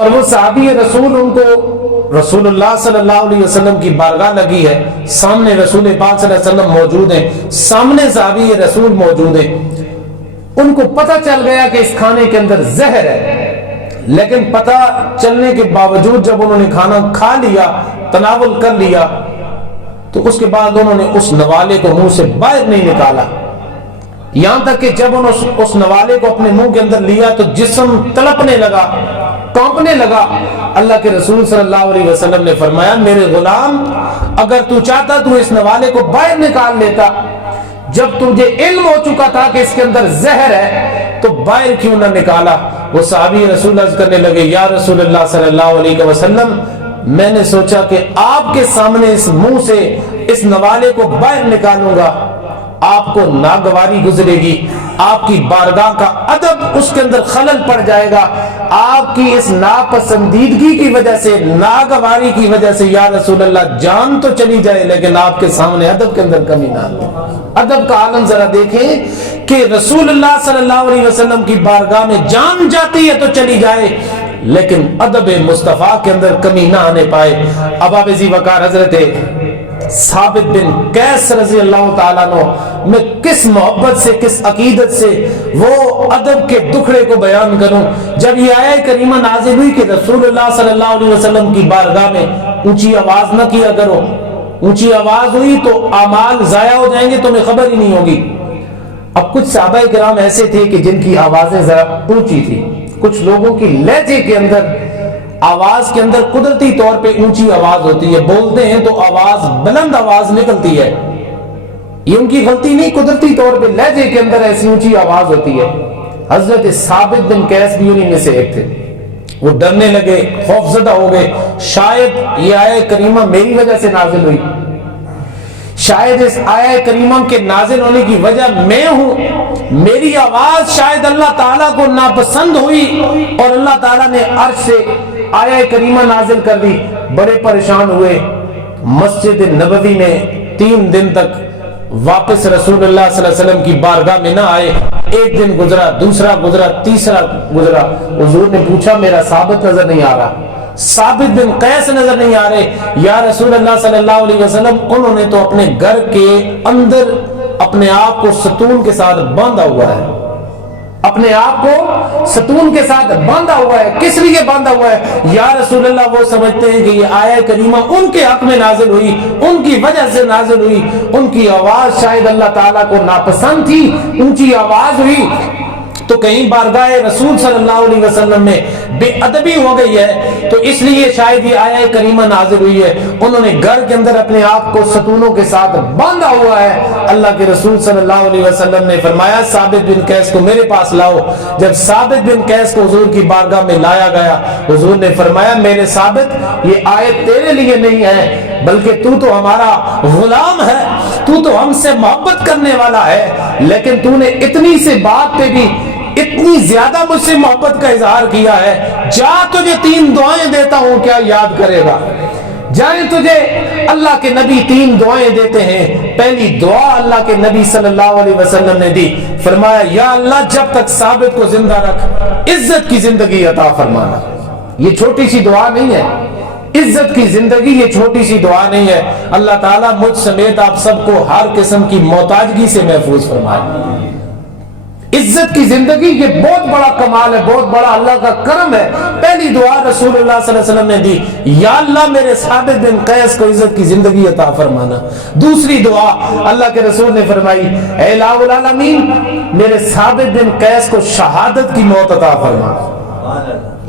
اور وہ صحابی رسول ان کو رسول اللہ صلی اللہ علیہ وسلم کی بارگاہ لگی ہے، سامنے رسول پاک صلی اللہ علیہ وسلم موجود ہیں، سامنے صحابی رسول موجود ہیں، ان کو پتہ چل گیا کہ اس کھانے کے اندر زہر ہے، لیکن پتہ چلنے کے باوجود جب انہوں نے کھانا کھا لیا، تناول کر لیا، تو اس کے بعد انہوں نے اس نوالے کو منہ سے باہر نہیں نکالا، یہاں تک کہ جب انہوں نے اس نوالے کو اپنے منہ کے اندر لیا تو جسم تڑپنے لگا، کانپنے لگا۔ اللہ کے رسول صلی اللہ علیہ وسلم نے فرمایا میرے غلام، اگر تو چاہتا تو اس نوالے کو باہر نکال لیتا، جب تجھے علم ہو چکا تھا کہ اس کے اندر زہر ہے تو باہر کیوں نہ نکالا؟ وہ صحابی رسول عرض کرنے لگے یا رسول اللہ صلی اللہ علیہ وسلم، میں نے سوچا کہ آپ کے سامنے اس منہ سے اس نوالے کو باہر نکالوں گا، آپ کو ناگواری گزرے گی، آپ کی بارگاہ کا ادب اس کے اندر خلل پڑ جائے گا، آپ کی اس ناپسندیدگی کی وجہ سے، ناگواری کی وجہ سے یا رسول اللہ جان تو چلی جائے لیکن آپ کے سامنے ادب کے اندر کمی نہ ہو۔ ادب کا عالم ذرا دیکھیں کہ رسول اللہ صلی اللہ علیہ وسلم کی بارگاہ میں جان جاتی ہے تو چلی جائے لیکن ادب مصطفیٰ کے اندر کمی نہ آنے پائے۔ ابا ذی وقار حضرت ثابت بن قیس رضی اللہ تعالیٰ عنہ میں کس محبت سے، کس عقیدت سے وہ ادب کے دکھڑے کو بیان کروں۔ جب یہ آیہ کریمہ نازل ہوئی کہ رسول اللہ صلی اللہ علیہ وسلم کی بارگاہ میں اونچی آواز نہ کیا کرو، اونچی آواز ہوئی تو اعمال ضائع ہو جائیں گے، تمہیں خبر ہی نہیں ہوگی۔ اب کچھ صحابہ کرام ایسے تھے کہ جن کی آوازیں ذرا اونچی تھی، کچھ لوگوں کی لہجے کے اندر، آواز کے اندر قدرتی طور پہ اونچی آواز ہوتی ہے، بولتے ہیں تو آواز بلند آواز نکلتی ہے، یہ ان کی غلطی نہیں، قدرتی طور پہ لہجے کے اندر ایسی اونچی آواز ہوتی ہے۔ حضرت ثابت بن قیس بھی انہی میں سے ایک تھے، وہ ڈرنے لگے، خوف زدہ ہو گئے، شاید یہ آیہ کریمہ میری وجہ سے نازل ہوئی، شاید اس آیہ کریمہ کے نازل ہونے کی وجہ میں ہوں، میری آواز شاید اللہ تعالیٰ کو ناپسند ہوئی اور اللہ تعالیٰ نے عرش سے آیہ کریمہ نازل کر دی۔ بڑے پریشان ہوئے، مسجد نبوی میں 3 دن تک واپس رسول اللہ صلی اللہ علیہ وسلم کی بارگاہ میں نہ آئے۔ ایک دن گزرا، دوسرا گزرا، تیسرا گزرا، حضور نے پوچھا میرا ثابت نظر نہیں آ رہا، ثابت بن قیس نظر نہیں آ رہے یا رسول اللہ صلی اللہ علیہ وسلم؟ انہوں نے تو اپنے گھر کے اندر اپنے آپ کو ستون کے ساتھ باندھا ہوا ہے، اپنے آپ کو ستون کے ساتھ باندھا ہوا ہے۔ کس لیے باندھا ہوا ہے؟ یا رسول اللہ وہ سمجھتے ہیں کہ یہ آیہ کریمہ ان کے حق میں نازل ہوئی، ان کی وجہ سے نازل ہوئی، ان کی آواز شاید اللہ تعالیٰ کو ناپسند تھی، اونچی آواز ہوئی تو کہیں بارگاہ رسول صلی اللہ علیہ وسلم میں بے ادبی ہو گئی ہے، تو اس لیے شاید یہ آیہ کریمہ نازل ہوئی ہے۔ انہوں نے گھر کے اندر اپنے آپ کو ستونوں کے ساتھ باندھا ہوا ہے۔ اللہ کے رسول صلی اللہ علیہ وسلم نے فرمایا ثابت بن قیس کو میرے پاس لاؤ۔ جب ثابت بن قیس کو حضور کی بارگاہ میں لایا گیا، حضور نے فرمایا میرے ثابت یہ آیت تیرے لیے نہیں ہے بلکہ تو ہمارا غلام ہے، تو ہم سے محبت کرنے والا ہے، لیکن تو نے اتنی سے بات پہ بھی اتنی زیادہ مجھ سے محبت کا اظہار کیا ہے، جا تجھے 3 دعائیں دیتا ہوں، کیا یاد کرے گا؟ جائیں تجھے اللہ کے نبی 3 دعائیں دیتے ہیں۔ پہلی دعا اللہ کے نبی صلی اللہ علیہ وسلم نے دی، فرمایا یا اللہ جب تک ثابت کو زندہ رکھ، عزت کی زندگی عطا فرمانا۔ یہ چھوٹی سی دعا نہیں ہے، عزت کی زندگی یہ چھوٹی سی دعا نہیں ہے۔ اللہ تعالیٰ مجھ سمیت آپ سب کو ہر قسم کی محتاجگی سے محفوظ فرمائے۔ عزت کی زندگی یہ بہت بڑا کمال ہے، بہت بڑا اللہ کا کرم ہے۔ پہلی دعا رسول اللہ صلی اللہ علیہ وسلم نے دی، یا اللہ میرے ثابت بن قیس کو عزت کی زندگی عطا فرمانا۔ دوسری دعا اللہ کے رسول نے فرمائی، اے الہ العالمین میرے ثابت بن قیس کو شہادت کی موت عطا فرمانا۔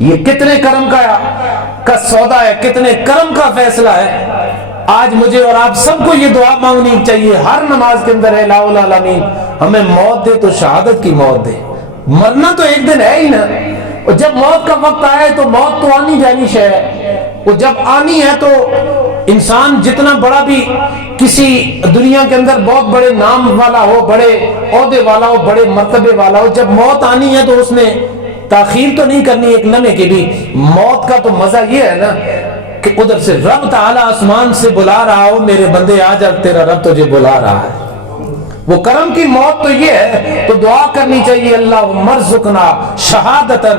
یہ کتنے کرم کا سودا ہے، کتنے کرم کا فیصلہ ہے۔ آج مجھے اور آپ سب کو یہ دعا مانگنی چاہیے ہر نماز کے اندر، اے الہ العالمین ہمیں موت دے تو شہادت کی موت دے۔ مرنا تو ایک دن ہے ہی نا، اور جب موت کا وقت آئے تو موت تو آنی جانی شے ہے، اور جب آنی ہے تو انسان جتنا بڑا بھی کسی دنیا کے اندر بہت بڑے نام والا ہو، بڑے عہدے والا ہو، بڑے مرتبے والا ہو، جب موت آنی ہے تو اس نے تاخیر تو نہیں کرنی ایک لمحے کی بھی۔ موت کا تو مزہ یہ ہے نا کہ ادھر سے رب تعالیٰ آسمان سے بلا رہا ہو، میرے بندے آ جا تیرا رب تجھے بلا رہا ہے۔ وہ کرم کی موت تو یہ ہے، تو دعا کرنی چاہیے اللہم ارزقنا شہادتاً،